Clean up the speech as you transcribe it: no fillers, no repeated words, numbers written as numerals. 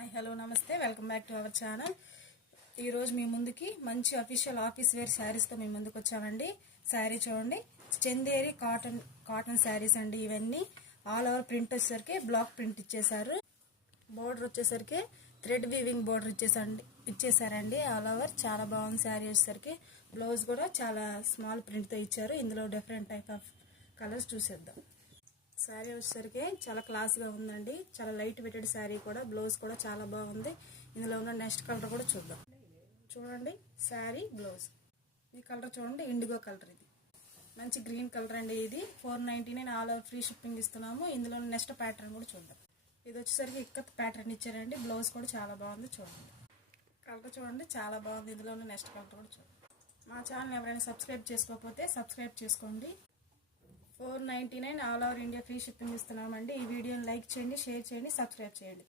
Hi hello నమస్తే welcome back to our channel. ఈరోజు మీ ముందుకి మంచి అఫీషియల్ ఆఫీస్ వేర్ శారీస్తో మీ ముందుకు వచ్చామండి. శారీ చూడండి, చందేరి కాటన్ శారీస్ అండి. ఇవన్నీ ఆల్ ఓవర్ ప్రింట్ వచ్చేసరికి బ్లాక్ ప్రింట్ ఇచ్చేసారు. బోర్డర్ వచ్చేసరికి థ్రెడ్ వీవింగ్ బోర్డర్ ఇచ్చేసారండి. ఆల్ ఓవర్ చాలా బాగుంది శారీ వచ్చేసరికి. బ్లౌజ్ కూడా చాలా స్మాల్ ప్రింట్తో ఇచ్చారు. ఇందులో డిఫరెంట్ టైప్ ఆఫ్ కలర్స్ చూసేద్దాం. శారీ వచ్చేసరికి చాలా క్లాస్గా ఉందండి. చాలా లైట్ వెయిటెడ్ శారీ కూడా. బ్లౌజ్ కూడా చాలా బాగుంది. ఇందులో ఉన్న నెక్స్ట్ కలర్ కూడా చూద్దాం. చూడండి శారీ బ్లౌజ్ ఈ కలర్ చూడండి, ఇండిగో కలర్. ఇది మంచి గ్రీన్ కలర్ అండి. ఇది 499 ఆల్ ఓవర్ ఫ్రీ షిప్పింగ్ ఇస్తున్నాము. ఇందులో నెక్స్ట్ ప్యాటర్న్ కూడా చూద్దాం. ఇది వచ్చేసరికి ఇక్కత్ ప్యాటర్న్ ఇచ్చారండి. బ్లౌజ్ కూడా చాలా బాగుంది. చూడండి కలర్ చూడండి, చాలా బాగుంది. ఇందులో ఉన్న నెక్స్ట్ కలర్ కూడా చూద్దాం. మా ఛానల్ ఎవరైనా సబ్స్క్రైబ్ చేసుకోకపోతే సబ్స్క్రైబ్ చేసుకోండి. 499 all over India free shipping ఇస్తున్నామండి. ఈ వీడియోని లైక్ చేయండి, షేర్ చేయండి, సబ్స్క్రైబ్ చేయండి.